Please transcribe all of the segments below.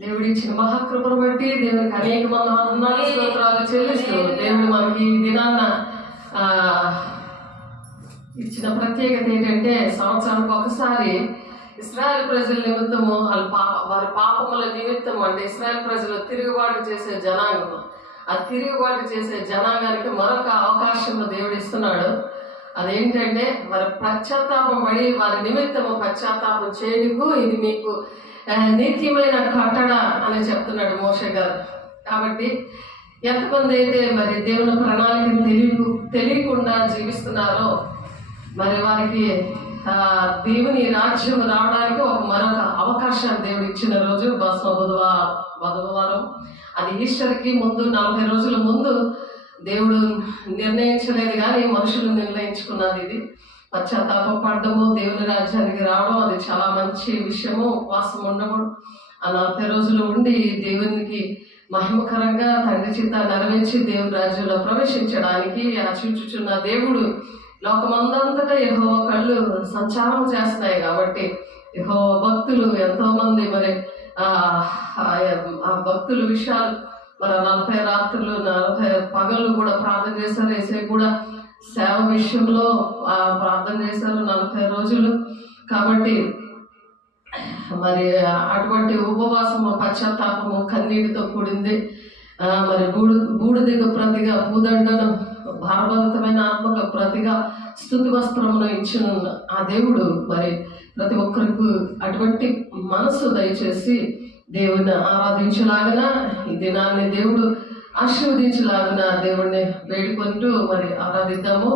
దేవుడి ఇచ్చిన మహాకృపను బట్టి దేవునికి అనేక మంది వందనాలు స్తోత్రాలు చెల్లిస్తూ దేవుడు మనకి ఈ దినాన్న ఇచ్చిన ప్రత్యేకత ఏంటంటే సంవత్సరానికి ఒకసారి ఇశ్రాయేల్ ప్రజల నిమిత్తము వారి పాపముల నిమిత్తం, అంటే ఇశ్రాయేల్ ప్రజలు తిరుగుబాటు చేసే జనాంగం, ఆ తిరుగుబాటు చేసే జనాంగానికి మరొక అవకాశం దేవుడు ఇస్తున్నాడు. అదేంటంటే వారి పశ్చాత్తాపం పడి వారి నిమిత్తము పశ్చాత్తాపం చేయకు, ఇది మీకు నిత్యమైన కట్టడ అని చెప్తున్నాడు మోషే గారు. కాబట్టి ఎంతమంది అయితే మరి దేవుని ప్రణాళికను తెలియకుండా జీవిస్తున్నారో మరి వారికి దేవుని రాజ్యం రావడానికి మరొక అవకాశాన్ని దేవుడు ఇచ్చిన రోజు బుధవారం. అది ఈస్టర్కి ముందు 40 రోజుల ముందు దేవుడు నిర్ణయించలేదు, కానీ మనుషులు నిర్ణయించుకున్నది. ఇది పశ్చాత్తాపం పడ్డము, దేవుని రాజ్యానికి రావడం అది చాలా మంచి విషయము. ఉపవాసం ఉండడం, ఆ 40 రోజులు ఉండి దేవునికి మహిమకరంగా తండ్రి చిత్తాన్ని నెరవేర్చి దేవుని రాజ్యంలో ప్రవేశించడానికి చూచుచున్న దేవుడు లోకమందంతటా యెహోవా కళ్ళు సంచారం చేస్తున్నాయి. కాబట్టి యెహోవా భక్తులు ఎంతో మంది మరి ఆ భక్తుల విషయాలు మరి 40 రాత్రులు 40 పగళ్ళు కూడా ప్రార్థన చేశారు. ఏసే కూడా సేవ విషయంలో ప్రార్థన చేశారు 40 రోజులు. కాబట్టి మరి అటువంటి ఉపవాసము, పశ్చాత్తాపము కన్నీటితో కూడింది. మరి బూడిదకు ప్రతిగా భూదండను, భారభరితమైన ఆత్మకు ప్రతిగా స్తుతి వస్త్రమును ఇచ్చిన ఆ దేవుడు మరి ప్రతి ఒక్కరికి అటువంటి మనసు దయచేసి దేవుని ఆరాధించలాగన, ఈ దినాన్ని దేవుడు ఆశీర్వదించలాగన దేవుడిని వేడుకుంటూ మరి ఆరాధిద్దాము.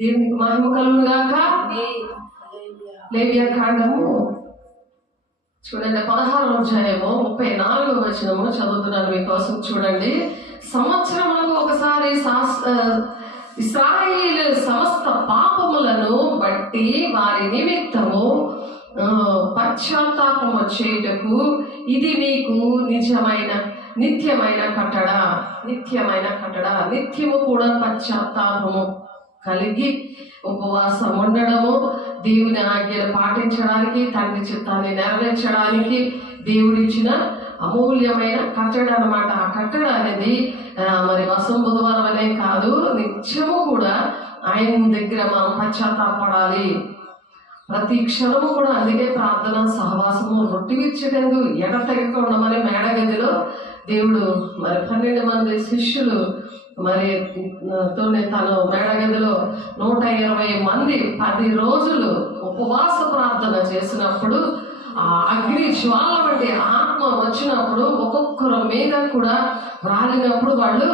దేవునికి మహిమ కలుగును గాక. లేవియా కాండము చూడండి 16వ అధ్యాయము 34వ వచనము చదువుతున్నాను మీకోసం. చూడండి, సంవత్సరములకు ఒకసారి ఇశ్రాయేలు సమస్త పాపములను బట్టి వారి నిమిత్తము పశ్చాత్తాపము చేయుటకు ఇది మీకు నిత్యమైన కట్టడ. నిత్యము కూడా పశ్చాత్తాపము కలిగి ఉపవాసం ఉండడము, దేవుని ఆజ్ఞలు పాటించడానికి, తండ్రి చిత్తాన్ని నెరవేర్చడానికి దేవుడిచ్చిన అమూల్యమైన కట్టడ అన్నమాట. ఆ కట్టడ అనేది మరి వసం బుధవారం అనే కాదు, నిత్యము కూడా ఆయన దగ్గర మనం పశ్చాత్తాపడాలి. ప్రతి క్షణము కూడా. అందుకే ప్రార్థన, సహవాసము, రొట్టె విచ్చటందు ఎడతెగక ఉండమని మేడగదిలో దేవుడు మరి 12 మంది శిష్యులు మరి తను మేడగదిలో 120 మంది 10 రోజులు ఉపవాస ప్రార్థన చేసినప్పుడు ఆ అగ్ని జ్వాల వంటి ఆత్మ వచ్చినప్పుడు ఒక్కొక్కరు మీద కూడా రాలినప్పుడు వాళ్ళు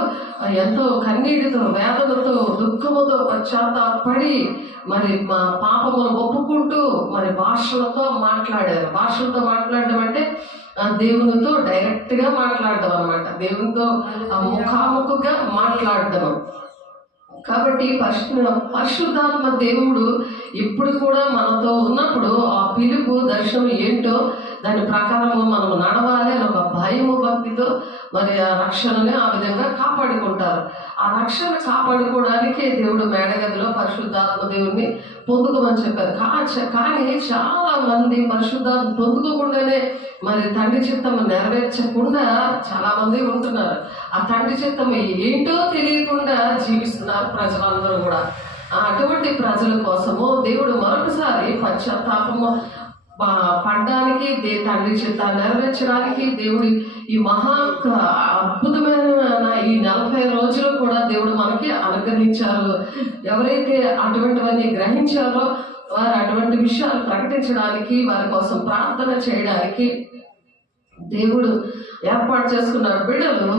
ఎంతో కన్నీటితో, వేదనతో, దుఃఖముతో పశ్చాత్తాపడి మరి మా పాపమును ఒప్పుకుంటూ మరి భాషలతో మాట్లాడారు. భాషలతో మాట్లాడడం అంటే దేవునితో డైరెక్ట్గా మాట్లాడడం అన్నమాట. దేవునితో ముఖాముఖిగా మాట్లాడడం. కాబట్టి పరిశుద్ధాత్మ దేవుడు ఇప్పుడు కూడా మనతో ఉన్నప్పుడు ఆ పిలుపు దర్శనం ఏంటో దాని ప్రకారము మనం నడవాలి అని ఒక భయము, భక్తితో మరి ఆ రక్షణని ఆ విధంగా కాపాడుకుంటారు. ఆ రక్షణ కాపాడుకోవడానికి దేవుడు మేడగదిలో పరిశుద్ధాత్మ దేవుడిని పొందుకోమని చెప్పారు. కానీ చాలా మంది పరిశుద్ధాత్మ పొందుకోకుండానే మరి తండ్రి చిత్తము నెరవేర్చకుండా చాలా మంది ఉంటున్నారు. ఆ తండ్రి చిత్తం ఏంటో తెలియకుండా జీవిస్తున్నారు ప్రజలందరూ కూడా. అటువంటి ప్రజల కోసము దేవుడు మరొకసారి పశ్చాత్తాపము పడ్డానికి, తండ్రి చిత్తాన్ని నెరవేర్చడానికి దేవుడు ఈ అద్భుతమైన ఈ 40 రోజులు కూడా దేవుడు మనకి అనుగ్రహించారు. ఎవరైతే అటువంటివన్నీ గ్రహించారో వారు అటువంటి విషయాలు ప్రకటించడానికి, వారి కోసం ప్రార్థన చేయడానికి దేవుడు ఏర్పాటు చేసుకున్న బిడ్డలు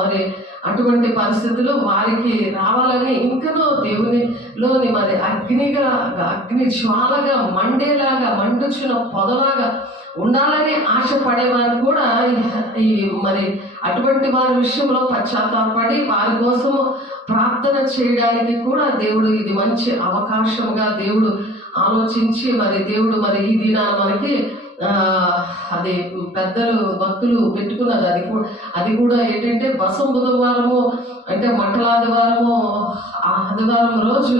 మరి అటువంటి పరిస్థితులు వారికి రావాలని, ఇంకనూ దేవునిలోని మరి అగ్ని జ్వాలగా మండేలాగా, మండుచున్న పొదలాగా ఉండాలని ఆశపడేవారు కూడా ఈ మరి అటువంటి వారి విషయంలో పశ్చాత్తాపడి వారి కోసము ప్రార్థన చేయడానికి కూడా దేవుడు ఇది మంచి అవకాశంగా దేవుడు ఆలోచించి దేవుడు ఈ దినాన మనకి అది పెద్దలు భక్తులు పెట్టుకున్నది. అది కూడా ఏంటంటే వసం బుధవారము అంటే మంటల ఆదివారము. ఆదివారం రోజు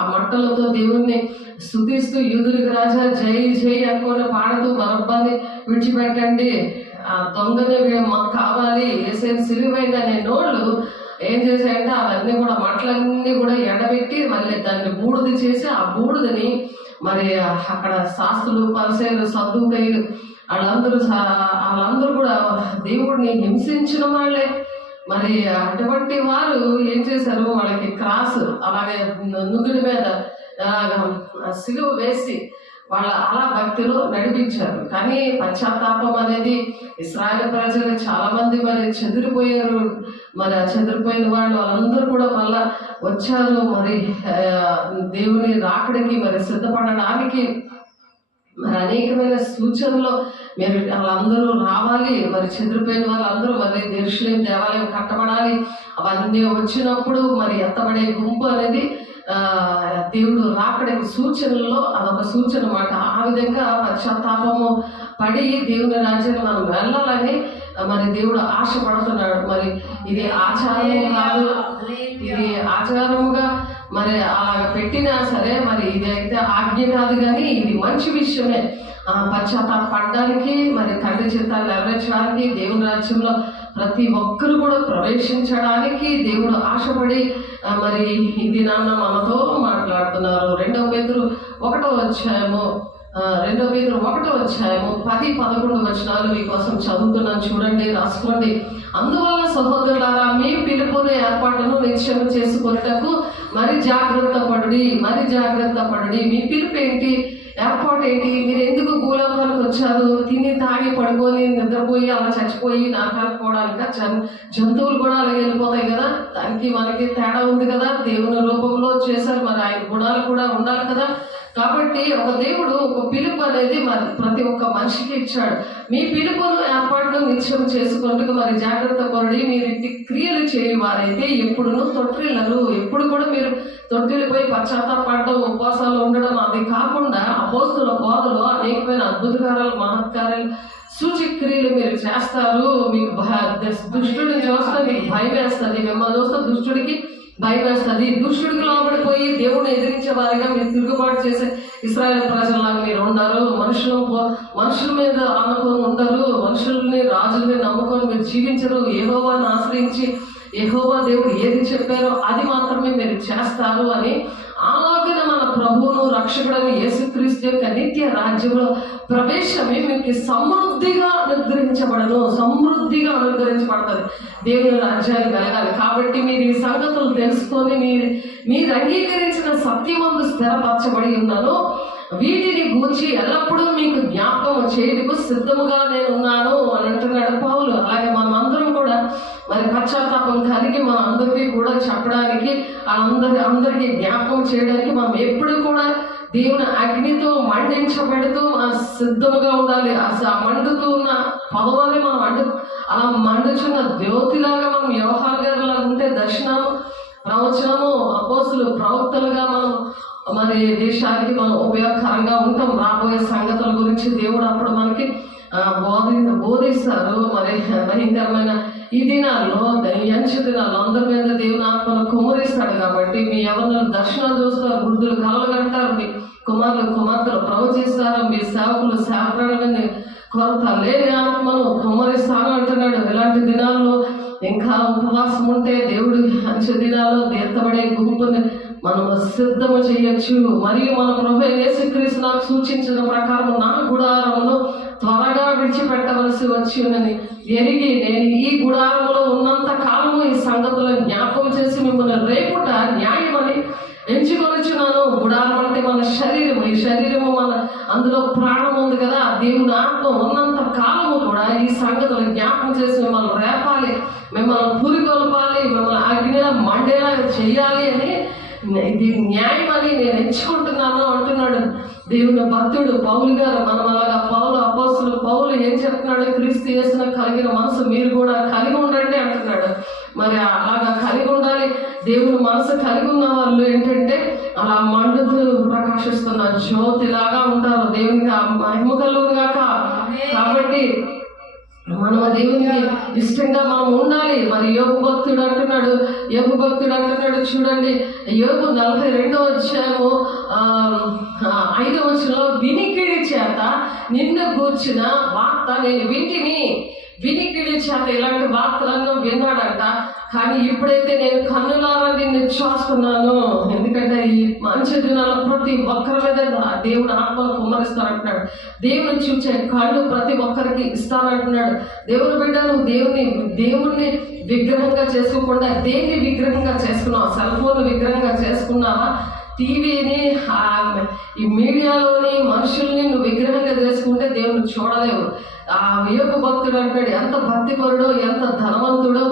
ఆ మంటలతో దేవుణ్ణి స్తుతిస్తూ యూదులకు రాజా జై జై అనుకుని పాడుతూ బరబ్బాని విడిచిపెట్టండి, ఆ దొంగని మాకు కావాలి, ఏసేని సిలువైంది అనే నోళ్ళు ఏం చేశాయంటే అవన్నీ కూడా మంటలన్నీ కూడా ఎండబెట్టి మళ్ళీ దాన్ని బూడిద చేసి ఆ బూడిదని అక్కడ శాస్త్రులు, పరిసయ్యులు, సద్దూకయ్యులు వాళ్ళందరూ కూడా దేవుడిని హింసించిన వాళ్ళే. అటువంటి వారు ఏం చేశారు, వాళ్ళకి క్రాస్ అలాగే నుదుడి మీద సిలువ వేసి అలా భక్తిలో నడిపించారు. కానీ పశ్చాత్తాపం అనేది ఇశ్రాయేలు ప్రజలు చాలా మంది చెదిరిపోయారు. చెదిరిపోయిన వాళ్ళందరూ కూడా మళ్ళా వచ్చారు. దేవుని రాకడికి సిద్ధపడడానికి అనేకమైన సూచనలు వాళ్ళందరూ రావాలి. చెదిరిపోయిన వాళ్ళందరూ యెరూషలేము దేవాలయం కట్టబడాలి. అవన్నీ వచ్చినప్పుడు ఎత్తబడే గుంపు అనేది దేవుడు రాకడికి సూచనలో అదొక సూచన మాట. ఆ విధంగా పశ్చాత్తాపము పడి దేవుని రాజ్యాన్ని మనం వెళ్ళాలని దేవుడు ఆశపడుతున్నాడు. ఇది ఆచారము కాదు, ఇది ఆచారముగా అలా పెట్టినా సరే ఇది అయితే ఆజ్ఞ కాదు, కానీ ఇది మంచి విషయమే. పశ్చాత్తాపడడానికి తండ్రి చిత్తాన్ని నెరవేర్చడానికి, దేవుని రాజ్యంలో ప్రతి ఒక్కరు కూడా ప్రవేశించడానికి దేవుడు ఆశపడి ఇది నాన్న మనతో మాట్లాడుతున్నారు. 2 పేతురు 1వ అధ్యాయము 10-11 వచనాలు మీకోసం చదువుతున్నాను, చూడండి, రాసుకోండి. అందువల్ల సహోదరులారా, మీ పిలుపుని ఏర్పాటును నిశ్చయం చేసుకొనుటకు జాగ్రత్త పడుడి. మీ పిలుపు ఏంటి? ఏర్పాటు ఏంటి? మీరు ఎందుకు భూలోకానికి వచ్చారు? తిని తాగి పడుకొని నిద్రపోయి అలా చచ్చిపోయి నరకానికి పోవడానిక? జంతువులు కూడా అలా వెళ్ళిపోతాయి కదా, దానికి మనకి తేడా ఉంది కదా. దేవుని రూపంలో చేశారు, మరి ఆయన గుణాలు కూడా ఉండాలి కదా. కాబట్టి ఒక దేవుడు ఒక పిలుపు అనేది మరి ప్రతి ఒక్క మనిషికి ఇచ్చాడు. మీ పిలుపును ఏర్పాటును నిత్యం చేసుకుంటూ మరి జాగ్రత్త పడి మీరు ఇట్టి క్రియలు చేయవారైతే ఎప్పుడునూ తొట్టిల్లరు. ఎప్పుడు కూడా మీరు తొట్టిల్లిపోయి పశ్చాత్తాపడడం, ఉపవాసాలు ఉండడం అది కాకుండా అపోస్తుల బోధలో అనేకమైన అద్భుతకారాలు, మహత్కారాలు, సూచక్రియలు మీరు చేస్తారు. మీకు దుష్టుడిని చూస్తే మీకు భయం వేస్తుంది, మిమ్మల్ని చూస్తే దుష్టుడికి భయం వేస్తుంది. దుష్టుడికి లోబడిపోయి దేవుడిని ఎదిరించే వారిగా మీరు తిరుగుబాటు చేసే ఇశ్రాయేలు ప్రజల్లాగా మీరు ఉండరు. మనుషుల మీద ఆనుకొని ఉండరు, మనుషుల్ని రాజుల్ని నమ్ముకొని మీరు జీవించరు. యెహోవాను ఆశ్రయించి యెహోవా దేవుడు ఏది చెప్పారో అది మాత్రమే మీరు చేస్తారు అని అలాగే మన ప్రభువును రక్షకుడని యేసుక్రీస్తు యొక్క నిత్య రాజ్యంలో ప్రవేశమే మీకు సమృద్ధిగా అనుగ్రహించబడుతుంది. దేవుని రాజ్యాన్ని కలగాలి. కాబట్టి మీరు ఈ సంగతులు తెలుసుకొని మీరు అంగీకరించిన సత్యమందు స్థిరపరచబడి ఉన్నాను. వీటిని గూర్చి ఎల్లప్పుడూ మీకు జ్ఞాపకం చేయటకు సిద్ధముగా నేను ఉన్నాను అని అంటున్నాడు పౌలు. అలాగే మనమందరం కూడా మరి పశ్చాత్తాపం కలిగి మన అందరికీ కూడా చెప్పడానికి, అందరికీ జ్ఞాపకం చేయడానికి మనం ఎప్పుడు కూడా దేవుని అగ్నితో మండించబడుతూ సిద్ధముగా ఉండాలి. ఆ మండుతూ ఉన్న పదవాన్ని మనం అలా మండుచున్న జ్యోతిలాగా మనం యోహాను గారిలాగా ఉంటే దర్శనము, ప్రవచనము, అపోస్తులు, ప్రవక్తలుగా మనం మరి దేశానికి మనం ఉపయోగకరంగా ఉంటాం. రాబోయే సంగతుల గురించి దేవుడు అప్పుడు మనకి బోధిస్తారు. మరి భయంకరమైన ఈ దినాల్లో, అంచె దినాల్లో అందరి మీద దేవుని ఆత్మను కుమ్మరిస్తాడు. కాబట్టి మీ యవ్వనులు దర్శనాలు చూస్తారు, వృద్ధులు కలగంటారు, మీ కుమార్తెలు ప్రవచిస్తారు, మీ సేవకురాలని కొరత లేని ఆత్మను కుమ్మరిస్తాను అంటున్నాడు. ఇలాంటి దినాల్లో ఇంకా ఉపవాసం ఉంటే దేవుడు అంచె దినాల్లో తీర్చబడే గుంపుని మనం సిద్ధము చేయొచ్చు. మరియు మన ప్రభు యేసుక్రీస్తు నాకు సూచించిన ప్రకారం నా గుడారమును త్వరగా విడిచిపెట్టవలసి వచ్చిందని ఎరిగి నేను ఈ గుడారంలో ఉన్నంత కాలము ఈ సంగతులను జ్ఞాపకం చేసి మిమ్మల్ని రేపుట న్యాయమని ఎంచుకొనిచున్నాను. గుడారం అంటే మన శరీరం. ఈ శరీరము అందులో ప్రాణం ఉంది కదా, దేవుని ఆత్మ ఉన్నంత కాలము కూడా ఈ సంగతులు జ్ఞాపకం చేసి మిమ్మల్ని రేపాలి, మిమ్మల్ని పురికొల్పాలి, మిమ్మల్ని అగ్నిలా మండేలా చేయాలి అని ఇది న్యాయం అని నేను ఎంచుకుంటున్నాను అంటున్నాడు దేవుని భక్తుడు పౌలు గారు. మనం అలాగా అపోస్తులు పౌలు ఏం చెప్తున్నాడు? క్రీస్తు యేసున కలిగిన మనసు మీరు కూడా కలిగి ఉండండి అంటున్నాడు. మరి అలాగా కలిగి ఉండాలి. దేవుని మనసు కలిగి ఉన్న వాళ్ళు ఏంటంటే అలా మండుతూ ప్రకాశిస్తున్న జ్యోతిలాగా ఉంటారు. దేవునికి మహిమ కలుగుగాక. కాబట్టి మనం దేవునికి ఇష్టంగా మనం ఉండాలి. మరి యోగు భక్తుడు అంటున్నాడు చూడండి, యోగు 42వ అధ్యాయము 5వ వచనంలో వినికిడి చేత నిన్ను గూర్చిన వార్త నేను వినికిడి చేత ఇలాంటి వార్తలను విన్నాడంట. కానీ ఇప్పుడైతే నేను కన్నులారా నిన్ను చూస్తున్నాను. ఎందుకంటే ఈ మంచి దినాల్లో ప్రతి ఒక్కరి మీద దేవుడు ఆత్మను కుమ్మరిస్తానంటున్నాడు. దేవుని చూసే కళ్ళు ప్రతి ఒక్కరికి ఇస్తానంటున్నాడు. దేవుని బిడ్డ, నువ్వు దేవుణ్ణి విగ్రహంగా చేసుకోకుండా దేన్ని విగ్రహంగా చేసుకున్నావా? సెల్ ఫోన్ విగ్రహంగా చేసుకున్నావా? టీవీని, ఈ మీడియాలోని మనుషుల్ని నువ్వు విగ్రహంగా చేసుకుంటే దేవుని చూడలేవు. ఆ యోగ భక్తుడు అంటాడు, ఎంత భక్తిపరుడో, ఎంత ధనవంతుడో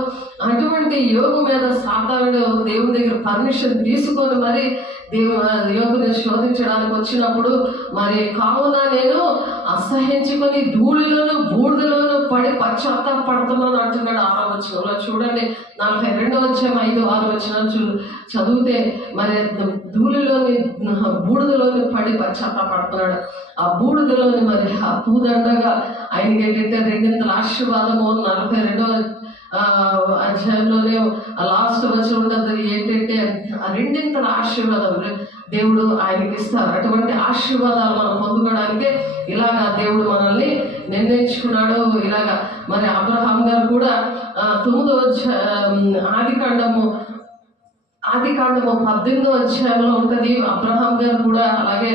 అటువంటి యోగు మీద సాతానుడు దేవుని దగ్గర పర్మిషన్ తీసుకొని మరి యోగుని శోధించడానికి వచ్చినప్పుడు మరి కావున నేను అసహించుకొని ధూళిలోను బూడిదలోను పడి పశ్చాత్తాపడుతున్నాను అంటున్నాడు 6వ వచనంలో. చూడండి, 42వ అధ్యాయం 5-6 వచనాలు చదివితే మరి ధూళిలోని బూడిదలోని పడి పశ్చాత్తాపడుతున్నాడు. ఆ బూడిదలోని మరి ఆ పూదండగా ఆయనకి ఏంటంటే రెండింతల ఆశీర్వాదము 42వ అధ్యాయంలోనే లాస్ట్ వచ్చి ఉండదు ఏంటంటే ఆ రెండింతల ఆశీర్వాదం దేవుడు ఆయనకి ఇస్తారు. అటువంటి ఆశీర్వాదాలు మనం పొందుకోవడానికి ఇలాగా దేవుడు మనల్ని నిర్ణయించుకున్నాడు. ఇలాగా మరి అబ్రహాం గారు కూడా 9వ ఆదికాండము 18వ అధ్యాయంలో ఉంటుంది. అబ్రహాం గారు కూడా అలాగే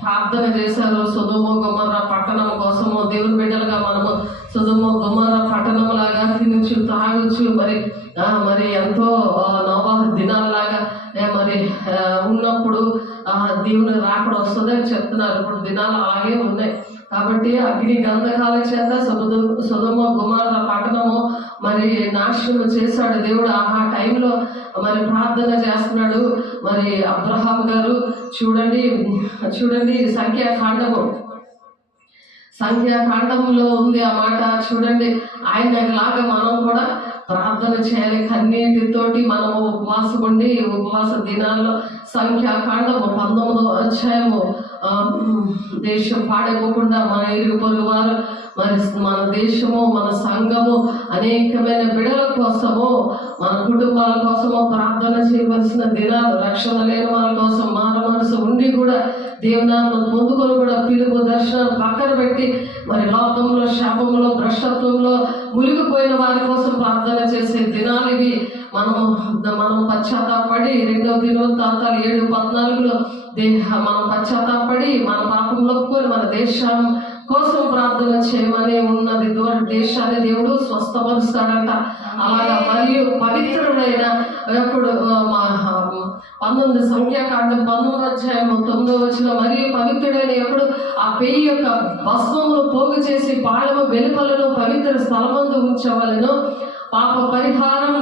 ప్రార్థన చేశారు సొదొమ గొమొర్రా పట్టణం కోసము. దేవుని బిడ్డలుగా మనము సొదొమ గొమొర్రా పట్టణం లాగా తినచ్చు తాగొచ్చు, మరి ఎంతో నోవాహు దినాల్లాగా మరి మరి ఉన్నప్పుడు దేవుని రాకడ వస్తుందని చెప్తున్నారు. ఇప్పుడు దినాలు అలాగే ఉన్నాయి. కాబట్టి అగ్ని గంధకాల చేత సొదొమ గొమొర్రా పట్టణము మరి నాశనం చేశాడు దేవుడు. ఆ టైంలో మరి ప్రార్థన చేస్తున్నాడు మరి అబ్రహాం గారు. చూడండి సంఖ్యాకాండంలో ఉంది ఆ మాట. చూడండి, ఆయన లాగా మనం కూడా ప్రార్థన చేయాలి. కన్నీటితోటి మనము ఉపవాసం ఉండి ఉపవాస దినాల్లో సంఖ్యాకాండము 19వ అధ్యాయము దేశం పాడైపోకుండా మన ఇరుగు పొరుగు వారు మరి మన దేశము మన సంఘము అనేకమైన బిడల కోసము మన కుటుంబాల కోసము ప్రార్థన చేయవలసిన దినాలు. రక్షణ లేని వాళ్ళ కోసం మారు మనసు ఉండి కూడా దేవునామం పొందుకొని కూడా పిలుపు దర్శనాలు పక్కన పెట్టి మరి లోకంలో శాపంలో భ్రష్టత్వంలో మునిగిపోయిన వారి కోసం ప్రార్థన చేసే దినాలు ఇవి. మనం పశ్చాత్తాపడి 2వ దినవృత్తాంతాలు 7:14 మనం పశ్చాత్తాపడి మన పాపంలో ఒప్పుకొని మన దేశం కోసం ప్రార్థన చేయమని ఉన్నది. దేశాన్ని దేవుడు స్వస్థపరుస్తాడంట. అలాగా మరియు పవిత్రుడైన ఇప్పుడు 19 సంఖ్యాకాండం 19వ అధ్యాయం 9వ వచనం, మరియు పవిత్రుడైన ఎప్పుడు ఆ పెయ్యి యొక్క భస్మమును పోగు చేసి పాళము వెలుపలను పవిత్ర స్థలమందు ఉంచవలెను. పాప పరిహారం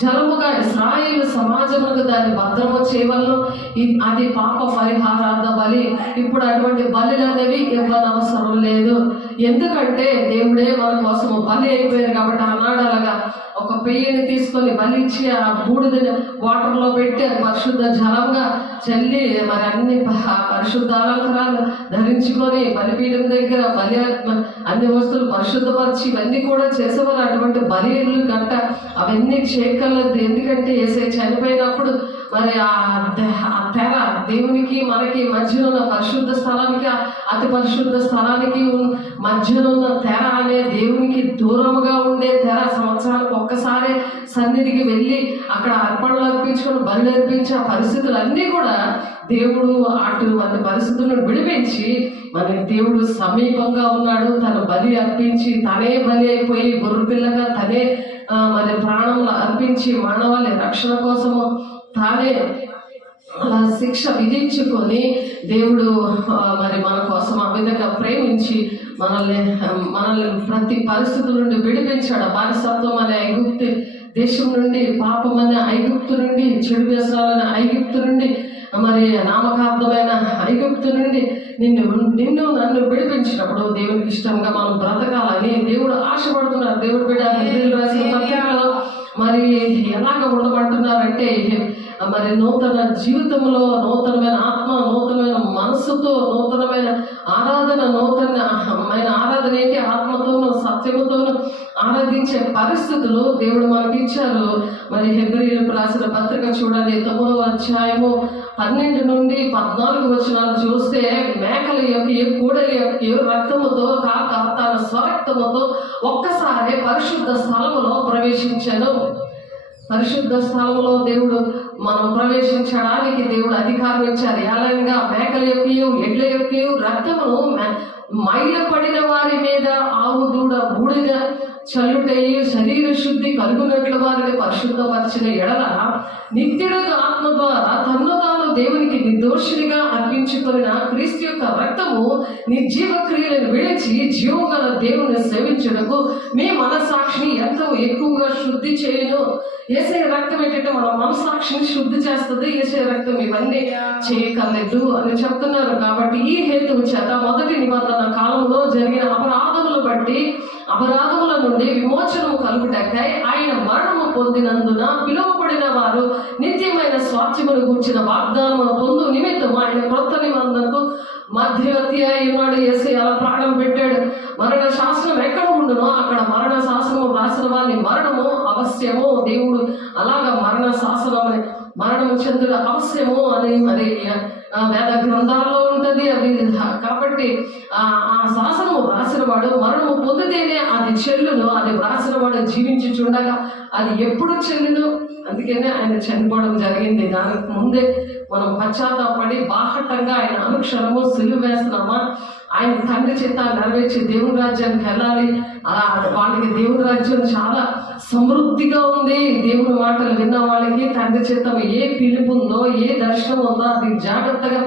జలముగా ఇశ్రాయేలు సమాజములకు దాన్ని భద్రము చేయవలను. అది పాప పరిహారార్థ బలి. ఇప్పుడు అటువంటి బలులు అనేవి ఇవ్వనవసరం లేదు. ఎందుకంటే దేవుడే మన కోసము బలి అయిపోయారు కాబట్టి. ఆనాడు అలాగా ఒక పెయ్యని తీసుకొని బలిచ్చి ఆ బూడిదని వాటర్లో పెట్టి అది పరిశుద్ధ జలంగా చల్లి మరి అన్ని పరిశుద్ధ అలంకరాలు ధరించుకొని బలిపీఠం దగ్గర బలి అన్ని వస్తువులు పరిశుద్ధపరిచి ఇవన్నీ కూడా చేసేవారు. అటువంటి బలిలు గట్ట అవన్నీ చేయగలదు. ఎందుకంటే యేసయ్య చనిపోయినప్పుడు మరి ఆ తెర దేవునికి మనకి మధ్యలో ఉన్న పరిశుద్ధ స్థలానికి అతి పరిశుద్ధ స్థలానికి మధ్యలో ఉన్న తెర అనే దేవునికి దూరముగా ఉండే తెర. సంవత్సరానికి ఒక్కసారి సన్నిధికి వెళ్ళి అక్కడ అర్పణలు అర్పించుకొని బలి అర్పించే పరిస్థితులు అన్నీ కూడా దేవుడు అటువంటి పరిస్థితులను విడిపించి మరి దేవుడు సమీపంగా ఉన్నాడు. తన బలి అర్పించి తనే బలి అయిపోయి గొర్రెపిల్లగా తనే మరి ప్రాణంలో అర్పించి మానవాళి రక్షణ కోసము తానే అలా శిక్ష విధించుకొని దేవుడు మరి మన కోసం ఆ విధంగా ప్రేమించి మనల్ని ప్రతి పరిస్థితుల నుండి విడిపించాడు. బానిసత్వం అనే ఐగుప్తు దేశం నుండి, పాపం అనే ఐగుప్తు నుండి, చెడు వ్యసనాలనే ఐగుప్తు నుండి, మరి నామకార్థమైన ఐగుప్తు నుండి నిన్ను నన్ను విడిపించినప్పుడు దేవునికి ఇష్టంగా మనం బ్రతకాలని దేవుడు ఆశపడుతున్నారు. దేవుడు బిడ్డ రాసిన పత్రికలో మరి ఎలాగ ఉండమంటున్నారంటే మరి నూతన జీవితంలో నూతనమైన ఆత్మ, నూతనమైన మనస్సుతో, నూతనమైన నూతనమైన ఆరాధన ఏంటి? ఆత్మతోనూ సత్యముతోనూ ఆరాధించే పరిస్థితులు దేవుడు మనకి ఇచ్చారు. మరి హెబ్రీయులకు రాసిన పత్రిక చూడండి 9వ అధ్యాయము 12 నుండి 14 వచనాలు చూస్తే, మేకల యొక్క కూడలి యొక్క రక్తముతో కాక తన స్వరక్తముతో ఒక్కసారి పరిశుద్ధ స్థలములో ప్రవేశించాను. పరిశుద్ధ స్థలంలో దేవుడు మనం ప్రవేశించడానికి దేవుడు అధికారం ఇచ్చారు. ఎలాగా మేకల యొక్క ఎడ్ల యొక్క రక్తమును మైల పడిన వారి మీద ఆవు దూడ బూడిద చల్లుటయ్యి శరీర శుద్ధి కలుగునట్లు వారిని పరిశుద్ధపరిచిన ఎడల నిత్యుడుగా ఆత్మ ద్వారా తన్ను తాను దేవునికి నిర్దోషినిగా అర్పించుకున్న క్రీస్తు యొక్క రక్తము నిర్జీవ క్రియలను విడిచి జీవం గల దేవుని సేవించుటకు మీ మనస్సాక్షిని ఎంతో ఎక్కువగా శుద్ధి చేయను. యేసయ్య రక్తం ఏంటంటే మన మనస్సాక్షిని శుద్ధి చేస్తుంది. యేసయ్య రక్తం ఇవన్నీ చేయకలేదు అని చెప్తున్నారు. కాబట్టి ఈ హేతువు చేత మొదటి నిబంధన కాలంలో జరిగిన అపరాధముల నుండి విమోచనము కలుగుటకై ఆయన మరణము పొందినందున పిలువబడిన వారు నిత్యమైన స్వాస్థ్యమును గూర్చిన వాగ్దానమును పొందు నిమిత్తం ఆయన క్రొత్త నిబంధనకు మధ్యవర్తి అయి ఉన్నాడు. యేసయ్య అలా ప్రాణం పెట్టాడు. మరణ శాసనం ఎక్కడ ఉండునో అక్కడ మరణ శాసనము రాసిన వారిని మరణము అవశ్యము. దేవుడు అలాగా మరణ శాసనం మరణము చెందుడు అవశ్యము అని మరి వేద గ్రంథాల్లో ఉంటుంది. అది కాబట్టి ఆ శాసనము వ్రాసినవాడు మరణము పొందితేనే అది చెల్లును. అది వ్రాసినవాడు జీవించుచుండగా అది ఎప్పుడు చెల్లును? అందుకనే ఆయన చనిపోవడం జరిగింది. దానికి ముందే మనం పశ్చాత్తాపడి బాహటంగా ఆయన అనుక్షణము సిలువ వేస్తున్నామా? ఆయన తండ్రి చిత్తాన్ని నెరవేర్చి దేవుని రాజ్యానికి వెళ్ళాలి. అలా వాళ్ళకి దేవుని రాజ్యం చాలా సమృద్ధిగా ఉంది. దేవుని మాటలు విన్న వాళ్ళకి తండ్రి చిత్తం ఏ పిలుపు ఉందో, ఏ దర్శనం ఉందో అది జాగ్రత్తగా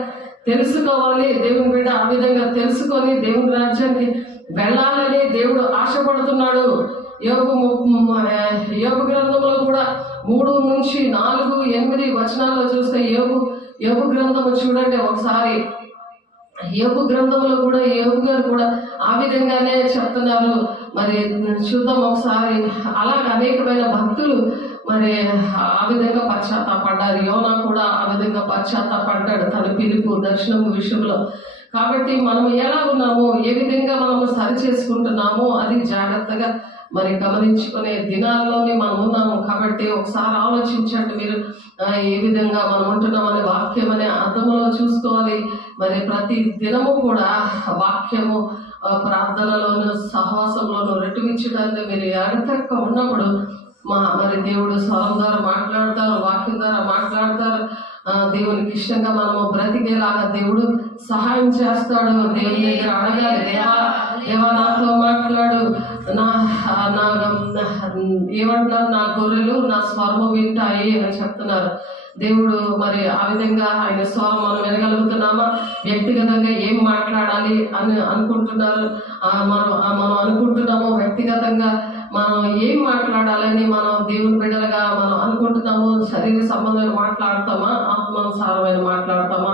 తెలుసుకోవాలి. దేవుని బిడ్డ ఆ విధంగా తెలుసుకొని దేవుని రాజ్యానికి వెళ్ళాలని దేవుడు ఆశపడుతున్నాడు. యోబు గ్రంథంలో కూడా 3-4-8 వచనాల్లో చూస్తే యోబు గ్రంథము చూడండి ఒకసారి. యోబు గ్రంథంలో కూడా యోబు గారు కూడా ఆ విధంగానే చెప్తున్నారు. మరి చూద్దాం ఒకసారి. అలాగే అనేకమైన భక్తులు మరి ఆ విధంగా పశ్చాత్తాపడ్డారు. యోనా కూడా ఆ విధంగా పశ్చాత్తాపడ్డాడు తన పిలుపు దర్శనం విషయంలో. కాబట్టి మనం ఎలా ఉన్నామో, ఏ విధంగా మనము సరి చేసుకుంటున్నామో అది జాగ్రత్తగా మరి గమనించుకునే దినాల్లోనే మనం ఉన్నాము. కాబట్టి ఒకసారి ఆలోచించండి మీరు, ఏ విధంగా మనం ఉంటున్నామనే వాక్యం అనే అర్థంలో చూసుకోవాలి. మరి ప్రతి దినము కూడా వాక్యము ప్రార్థనలోను సహవాసంలోను రెట్టుమించడానికి మీరు జాగ్రత్తగా ఉన్నప్పుడు మరి దేవుడు స్వరం ద్వారా మాట్లాడతారు, వాక్యం ద్వారా మాట్లాడతారు. దేవునికి ఇష్టంగా మనము బ్రతికేలాగా దేవుడు సహాయం చేస్తాడు. దేవుని దగ్గర అడగాలి, దేవా నాతో మాట్లాడు, ఏమంటారు, నా గొర్రెలు నా స్వరము వింటాయి అని చెప్తున్నారు దేవుడు. మరి ఆ విధంగా ఆయన స్వరం మనం వినగలుగుతున్నామా? వ్యక్తిగతంగా ఏం మాట్లాడాలి అని అనుకుంటున్నారు? మనం అనుకుంటున్నాము వ్యక్తిగతంగా మనం ఏం మాట్లాడాలని మనం దేవుని బిడ్డలుగా మనం అనుకుంటున్నాము. శరీర సంబంధమైన మాట్లాడతామా, ఆత్మానుసారమైన మాట్లాడతామా?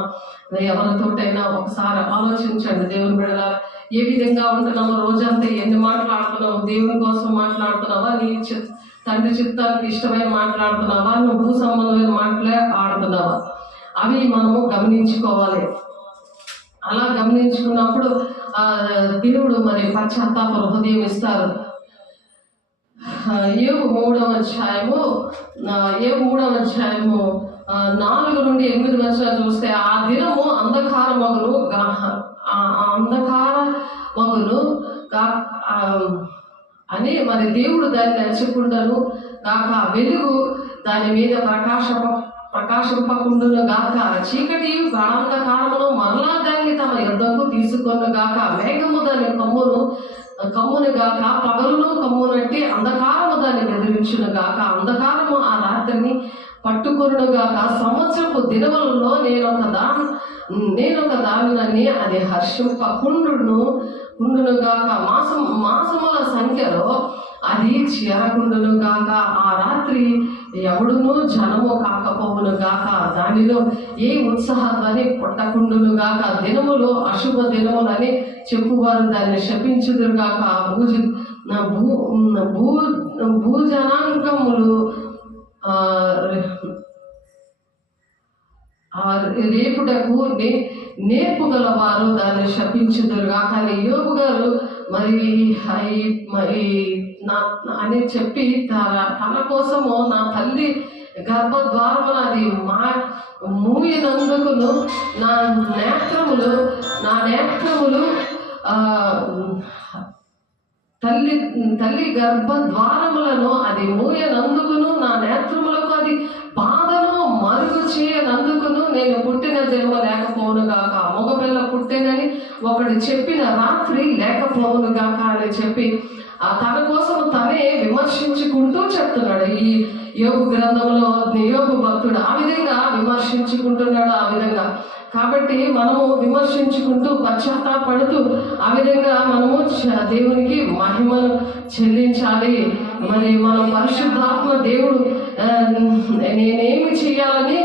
ఎవరితోటైనా ఒకసారి ఆలోచించండి. దేవుని బిడ్డల ఏ విధంగా ఉంటున్నామో, రోజంతా ఎన్ని మాట్లాడుతున్నావు? దేవుని కోసం మాట్లాడుతున్నావా? నీ తండ్రి చిత్తానికి ఇష్టమైన మాట్లాడుతున్నావా? నువ్వు భూ సంబంధమైన మాటలే ఆడుతున్నావా? అవి మనము గమనించుకోవాలి. అలా గమనించుకున్నప్పుడు దేవుడు మరి పశ్చాత్తాప హృదయం ఇస్తారు. యోబు 3వ అధ్యాయము 4-8 వచనాలు చూస్తే, ఆ దినము అంధకారమగును అని మరి దేవుడు దాన్ని నచ్చకుండాను గాక, వెలుగు దాని మీద ప్రకాశింపకుండును గాక, చీకటి గాఢాంధకారమును మరలా దాన్ని తమ యుద్ధకు తీసుకొను గాక, మేఘము దాని కమ్మును గాక, పగలును కమ్మునట్టి అంధకారము దాన్ని బెదిరించును గాక, అంధకారము ఆ రాత్రిని పట్టుకొనును గాక, సంవత్సరపు దినములలో నేనొక దానిని అది హర్షింపకుండును గాక, మాసముల సంఖ్యలో అది చేరకుండును గాక, ఆ రాత్రి ఎవడును జనము కాకపోవును గాక, దానిలో ఏ ఉత్సాహాన్ని పుట్టకుండును గాక, దినములు అశుభ దినములని చెప్పువారు దాన్ని శపించుదురు గాక, భూజనాంగములు రేపుటకు నేర్పుగలవారు దాన్ని శపించుదురుగా. కానీ యోబు గారు మరి అని చెప్పి తన కోసము నా తల్లి గర్భద్వారమున అది మూయనందుకును నా నేత్రములు తల్లి గర్భద్వారములను అది మూయనందుకును నా నేత్రములకు అది బాధను మరుగు చేయనందుకును నేను పుట్టిన జన్మ లేకపోవును గాక, మగపిల్ల పుట్టేనని ఒకడు చెప్పిన రాత్రి లేకపోవును గాక అని చెప్పి తన కోసం తనే విమర్శించుకుంటూ చెప్తున్నాడు. ఈ యోబు గ్రంథంలో యోబు భక్తుడు ఆ విధంగా విమర్శించుకుంటున్నాడు. ఆ విధంగా కాబట్టి మనము విమర్శించుకుంటూ పశ్చాత్తాపడుతూ ఆ విధంగా మనము దేవునికి మహిమను చెల్లించాలి. మరి మనం పరిశుద్ధాత్మ దేవుడు నేనేమి చేయాలని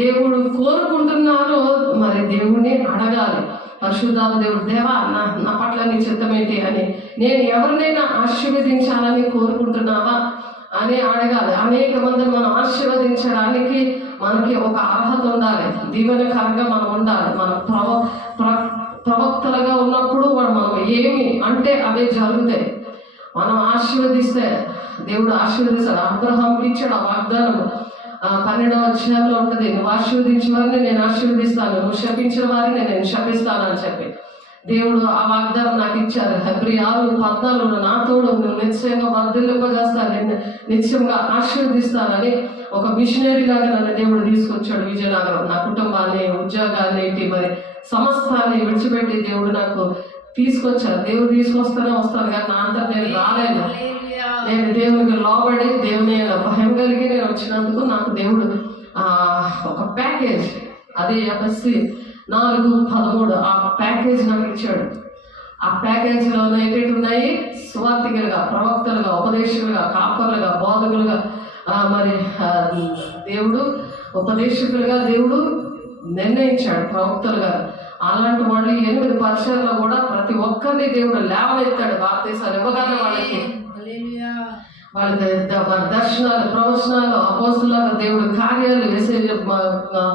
దేవుడు కోరుకుంటున్నారో మరి దేవుడిని అడగాలి. పరిశుద్ధాత్మ దేవుడు, దేవా నా పట్ల నీ చిత్తమేంటి అని, నేను ఎవరినైనా ఆశీర్వదించాలని కోరుకుంటున్నావా అని అడగాలి. అనేక మందిని మనం ఆశీర్వదించడానికి మనకి ఒక అర్హత ఉండాలి, దీవెనకరంగా మనం ఉండాలి. మనం ప్రవక్తలుగా ఉన్నప్పుడు మనం ఏమి అంటే అవే జరుగుతాయి. మనం ఆశీర్వదిస్తే దేవుడు ఆశీర్వదిస్తాడు. అబ్రహాంకి ఇచ్చాడు ఆ వాగ్దానం. 12వ అధ్యాయంలో ఉంటుంది, నువ్వు ఆశీర్వదించిన వారిని నేను ఆశీర్వదిస్తాను, నువ్వు శపించిన వారిని నేను శపిస్తాను అని చెప్పి దేవుడు ఆ వాగ్దానం నాకు ఇచ్చారు. హెబ్రీ 6:14 నా తోడు నువ్వు నిశ్చయంగా వర్ధిల్లింపజేస్తాను, నేను నిశ్చయంగా ఆశీర్వదిస్తానని ఒక మిషనరీ లాగా నన్ను దేవుడు తీసుకొచ్చాడు విజయనగరం. నా కుటుంబాన్ని, ఉద్యోగాన్ని, మరి సమస్తాన్ని విడిచిపెట్టి దేవుడు నాకు తీసుకొచ్చారు. దేవుడు తీసుకొస్తూనే వస్తాను కానీ నా అంతా నేను రాలేను. నేను దేవునికి లోబడి దేవుని భయం కలిగి నేను వచ్చినందుకు నాకు దేవుడు ఒక ప్యాకేజ్, అది ఎఫ్ఎస్సి 4:13 ఆ ప్యాకేజ్ నాకు ఇచ్చాడు. ఆ ప్యాకేజీలో ఏంటంటే ఉన్నాయి, సువార్థికులుగా, ప్రవక్తలుగా, ఉపదేశకులుగా, కాపరులుగా, బోధకులుగా, మరి దేవుడు ఉపదేశకులుగా దేవుడు నిర్ణయించాడు, ప్రవక్తలుగా. అలాంటి వాళ్ళు 8 పరిచయాల్లో కూడా ప్రతి ఒక్కరిని దేవుడు లేవనెత్తాడు. భారతదేశాలు ఇవ్వగానే వాళ్ళకి వాళ్ళ దర్శనాలు, ప్రవచనాలు, అపోస్తులాగా దేవుడు కార్యాలు వేసే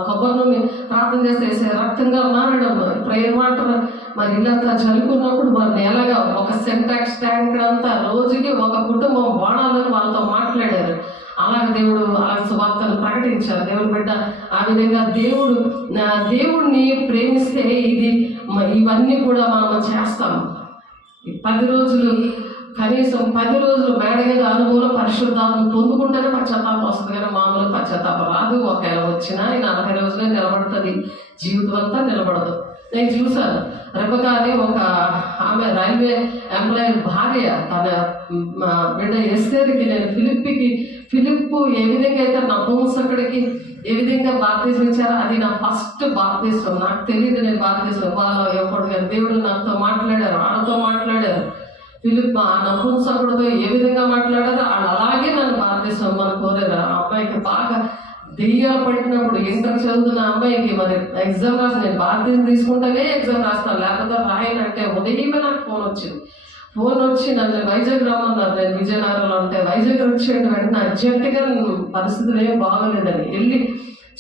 కొబ్బరిని ప్రార్థన చేస్తే వేసే రక్తంగా మారడం, ప్రేయర్ వాటర్ మరి ఇల్లంతా చల్లుకున్నప్పుడు వారిని ఎలాగా ఒక సెంటాక్స్ ట్యాంక్ అంతా రోజుకి ఒక కుటుంబం వాడాలని వాళ్ళతో మాట్లాడారు. అలాగే దేవుడు అలాగే సువార్తను ప్రకటించారు. దేవుడు బిడ్డ ఆ విధంగా దేవుడిని ప్రేమిస్తే ఇవన్నీ కూడా మనం చేస్తాం. ఈ 10 రోజులు కనీసం 10 రోజులు మేడగది అనుభవం పరిశుద్ధాత్మను పొందుకుంటేనే పశ్చాత్తాపం వస్తుంది, కానీ మామూలు పశ్చాత్తాపం రాదు. ఒకవేళ వచ్చినా 40 రోజులే నిలబడుతుంది, జీవితం అంతా నిలబడదు. నేను చూశాను, రెబెకా అని ఒక ఆమె రైల్వే ఎంప్లాయీ భార్య, తన బిడ్డ ఎస్తేర్కి నేను ఫిలిప్పు ఏ విధంగా అయితే నపుంసకుడికి ఏ విధంగా బాప్తిజం ఇచ్చారో అది నా ఫస్ట్ బాప్తిజం. నాకు తెలియదు నేను బాప్తిజం ఇవ్వాలో ఎప్పుడు, కానీ దేవుడు నాతో మాట్లాడారు, ఆడతో మాట్లాడారు. ఫిలిప్ ఆ నపుంసకుడితో ఏ విధంగా మాట్లాడారో వాళ్ళు అలాగే నన్ను బాప్తిజం ఇవ్వమని కోరారు. ఆ అమ్మాయికి బాగా దెయ్యాలు పట్టినప్పుడు ఇంటర్ చదువుతున్న అమ్మాయికి మరి ఎగ్జామ్ రాసి, నేను బాప్తిజం తీసుకుంటేనే ఎగ్జామ్ రాస్తాను, లేకపోతే రాయనంటే ఉదయమే నాకు ఫోన్ వచ్చి నన్ను వైజాగ్ రమ్మన్నారు. నేను విజయనగరంలో ఉంటే వైజాగ్ వచ్చేయండి, వెంటనే అర్జెంటుగా పరిస్థితులు ఏం బాగోలేదని వెళ్ళి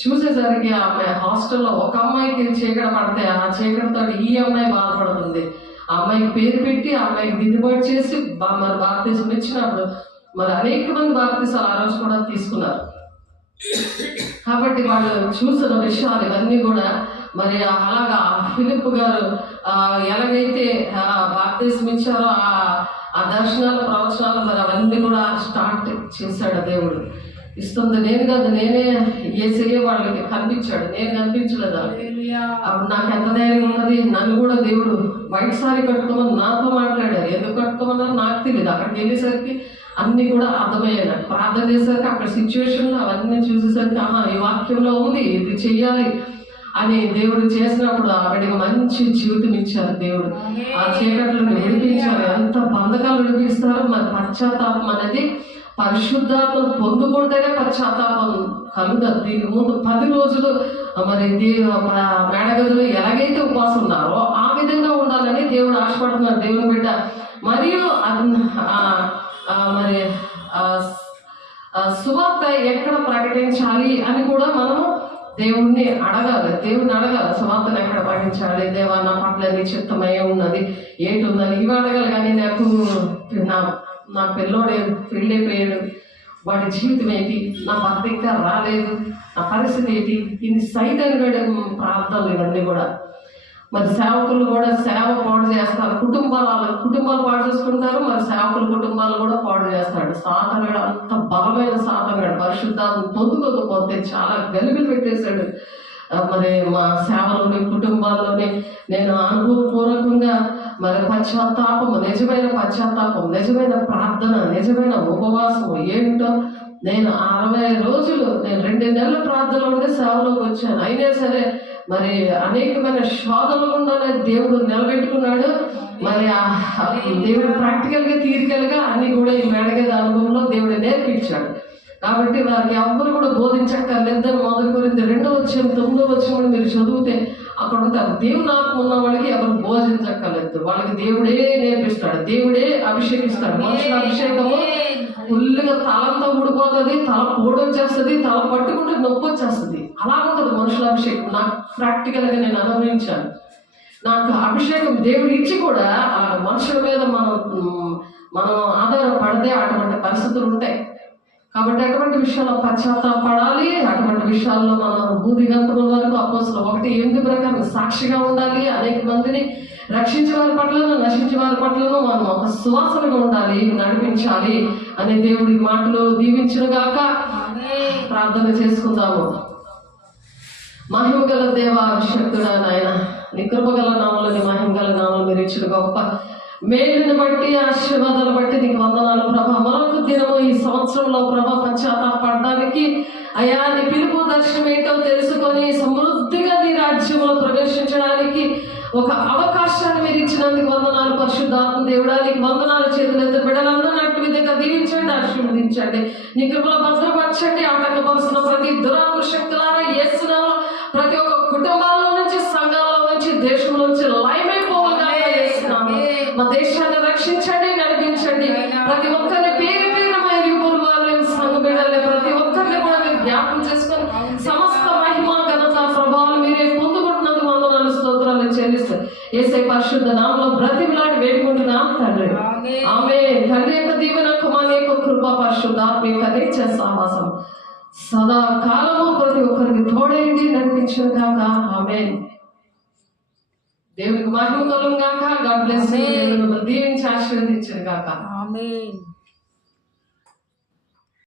చూసేసరికి ఆ అమ్మాయి హాస్టల్లో ఒక అమ్మాయికి చీకటి పడితే ఆ చీకటితో ఈ అమ్మాయి బాధపడుతుంది. ఆ అమ్మాయికి పేరు పెట్టి ఆ అమ్మాయికి దిద్దుబాటు చేసి మరి బాప్తిజం ఇచ్చినప్పుడు మరి అనేక మంది బాప్తిజాలు ఆ రోజు కూడా తీసుకున్నారు. కాబట్టి వాళ్ళు చూసిన విషయాలు ఇవన్నీ కూడా మరి అలాగా ఫిలిప్ గారు ఎలాగైతే బాప్తిజం ఇచ్చారో ఆ దర్శనాలు, ప్రవచనాలు మరి అవన్నీ కూడా స్టార్ట్ చేశాడు. దేవుడు ఇస్తుంది నేను కాదు, నేనే యేసయ్య వాళ్ళకి కనిపించాడు, నేను కనిపించలేదు. అప్పుడు నాకు ఎంత ధైర్యం ఉన్నది. నన్ను కూడా దేవుడు వైట్ సారీ కట్టుకోమని నాతో మాట్లాడారు. ఎందుకు కట్టుకోమన్నారు నాకు తెలియదు. అక్కడికి వెళ్ళేసరికి అన్నీ కూడా అర్థమయ్యాయి. నాకు ప్రార్థన చేసేసరికి అక్కడ సిచ్యువేషన్లో అవన్నీ చూసేసరికి ఈ వాక్యంలో ఉంది, ఇది చెయ్యాలి అని దేవుడు చేసినప్పుడు ఆవిడకి మంచి జీవితం ఇచ్చారు. దేవుడు ఆ చీకట్లను విడిపించారు. ఎంత బంధకాలు విడిపిస్తారు. మరి పశ్చాత్తాపం అనేది పరిశుద్ధాత్మను పొందుకుంటేనే పశ్చాత్తాపం కలుగుతుంది. దీనికి ముందు 10 రోజులు మరి మేడగదిలో ఎలాగైతే ఉపవాసం ఉన్నారో ఆ విధంగా ఉండాలని దేవుడు ఆశపడుతున్నారు. దేవుని బిడ్డ మరియు మరి సువార్త ఎక్కడ ప్రకటించాలి అని కూడా మనము దేవుణ్ణి అడగాలి. సువార్తను ఎక్కడ ప్రకటించాలి, దేవా నా పట్ల నీ చిత్తమై ఉన్నది ఏంటి ఉందని ఇవి అడగాలి. కానీ నాకు నా పిల్లోడే పెళ్ళైపోయాడు, వాడి జీవితం ఏంటి, నా భర్త ఇంకా రాలేదు, నా పరిస్థితి ఏంటి, ఇన్ని సైతం ప్రార్థనలు ఇవన్నీ కూడా. మరి సేవకులు కూడా సేవ పాడు చేస్తారు, కుటుంబాలు పాడు చేసుకుంటారు. మరి సేవకుల కుటుంబాలు కూడా పాడు చేస్తాడు. సాతానుడు అంత బలమైన సాతానుడు పరిశుద్ధాత్మ పొందుకోకపోతే చాలా గలిబిలు పెట్టేశాడు. మరి మా సేవలోని కుటుంబాల్లోని నేను అనుభవపూర్వకంగా మరి పశ్చాత్తాపము, నిజమైన పశ్చాత్తాపం, నిజమైన ప్రార్థన, నిజమైన ఉపవాసము ఏంటో నేను 60 రోజులు నేను 2 నెలల ప్రార్థనలో ఉండి సేవలోకి వచ్చాను. అయినా సరే మరి అనేకమైన శోధనలు గుండానే దేవుడు నిలబెట్టుకున్నాడు. మరి దేవుడు ప్రాక్టికల్గా థియరికల్గా అన్ని కూడా ఈ మేడగది అనుభవంలో దేవుడు నేర్పించాడు. కాబట్టి వారికి ఎవ్వరు కూడా బోధించక్కర్లేదని 1 కొరింథీ 2:9 మీరు చదివితే అక్కడ ఉంటారు. దేవుని ఆత్మ ఉన్న వాళ్ళకి ఎవరు బోధించక్కర్లేదు, వాళ్ళకి దేవుడే నేర్పిస్తాడు, దేవుడే అభిషేకిస్తాడు. మనుషుల అభిషేకము ఫుల్గా తలంతా ఊడిపోతుంది, తల పోడొచ్చేస్తుంది, తల పట్టుకుంటే నొప్పి వచ్చేస్తుంది. అలా ఉంటుంది మనుషుల అభిషేకం. నాకు ప్రాక్టికల్గా నేను అనుభవించాను. నాకు అభిషేకం దేవుడు ఇచ్చి కూడా మనుషుల మీద మనం ఆధారపడితే అటువంటి పరిస్థితులు ఉంటాయి. కాబట్టి అటువంటి విషయాల్లో పశ్చాత్తాపడాలి. అటువంటి విషయాల్లో మనం బూదిగంతముల వరకు అపోస్తలుల 1:8 ప్రకారం సాక్షిగా ఉండాలి. అనేక మందిని రక్షించే వారి పట్లను, నశించే వారి పట్లను మనం ఒక సువాసనగా ఉండాలి, నడిపించాలి అనే దేవుడి మాటలు దీవించును గాక. ప్రార్థన చేసుకుందాము. మహిమ గల దేవ అభిషక్తుడా నాయన, నీ కృపగల నామలు, నీ మహిమ గల నామలు మీరు ఇచ్చిన గొప్ప మేలుని బట్టి, ఆశీర్వాదాలు బట్టి నీకు వందనాలు ప్రభా. మరొక దినము ఈ సంవత్సరంలో ప్రభా పశ్చాత్తాపడడానికి అయా నీ పిలుపు దర్శనం ఏంటో తెలుసుకొని సమృద్ధిగా నీ రాజ్యంలో ప్రవేశించడానికి ఒక అవకాశాన్ని మీరు ఇచ్చినందుకు వందనాలు. పరిశుద్ధాత్మ దేవుడా నీకు వందనాలు. చేతులెత్తి బిడ్డలందరూ అటు విధంగా దీవించండి, ఆశీర్వదించండి, నీ కృపలో భద్రపరచండి. ఆటంకపరుస్తున్న ప్రతి దురాత్మ శక్తులారా యేసునామములో ప్రతి ఒక్క కుటుంబాల్లో నుంచి, సంఘాల నుంచి, దేశంలో నుంచి లయమైపోవాలని మా దేశాన్ని రక్షించండి, నడిపించండి. ప్రతి ఒక్కరిని పేరు పేరుమైన వారిని, సంఘ బిడ్డల్ని ప్రతి ఒక్కరిని కూడా మీరు జ్ఞాపకం చేసుకొని సమస్త మహిమ ఘనత ప్రభావాలు మీరే పొందుకుంటున్నందుకు వందనాలు, స్తోత్రాలు చెల్లిస్తారు. యేసయ్య పరిశుద్ధ నామములో బ్రతిమలాడి వేడుకుంటున్నాం తండ్రి, ఆమేన్. తండ్రి యొక్క దీవెన, కుమారుని యొక్క కృప, పరిశుద్ధాత్మ యొక్క నిత్య సహవాసం సదా కాలము ప్రతి ఒక్కరికి తోడేంటి నడిపించును గాక. ఆమేన్. దేవునికి మహిమ కలుగును గాక. God bless you. దీవించి ఆశీర్వదించును గాక. ఆమేన్.